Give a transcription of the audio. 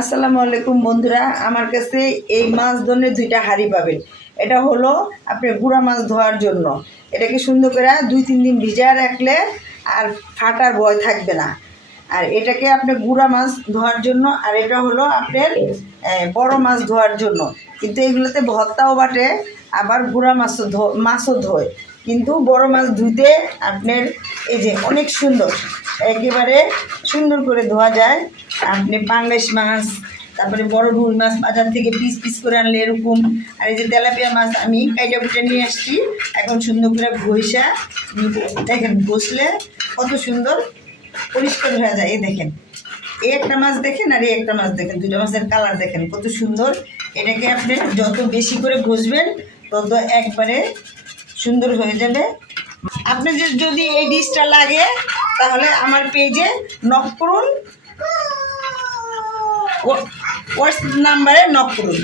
আসসালামু আলাইকুম বন্ধুরা, আমার কাছে এই মাছ ধরনের দুইটা হাঁড়ি পাবেন। এটা হলো আপনি গুঁড়া মাছ ধোয়ার জন্য। এটাকে সুন্দর করে 2-3 দিন ভিজিয়ে রাখলে আর ফাটার ভয় থাকবে না। আর এটাকে আপনি গুঁড়া মাছ ধোয়ার জন্য, আর এটা হলো আপনার বড় মাছ ধোয়ার জন্য। কিন্তু এগুলোতে ভর্তাও বাটে, আবার গুঁড়া মাছও ধোয়। কিন্তু বড় মাছ ধুইতে আপনার এই যে অনেক সুন্দর, একেবারে সুন্দর করে ধোয়া যায়। আপনি পাঙ্গাস মাছ, তারপরে বড় রুই মাছ বাজার থেকে পিস পিস করে আনলে এরকম। আর এই যে তেলাপিয়া মাছ আমি কাইটা কুটে নিয়ে আসছি, এখন সুন্দর করে ঘষা দেখেন, ঘষলে কত সুন্দর পরিষ্কার হয়ে যায়। এই দেখেন, এই একটা মাছ দেখেন আর এই একটা মাছ দেখেন, দুটো মাছের কালার দেখেন কত সুন্দর। এটাকে আপনি যত বেশি করে ঘষবেন তত একবারে সুন্দর হয়ে যাবে। আপনাদের যদি এই ডিশটা লাগে তাহলে আমার পেজে নক করুন, হোয়াটস নাম্বারে নক করুন।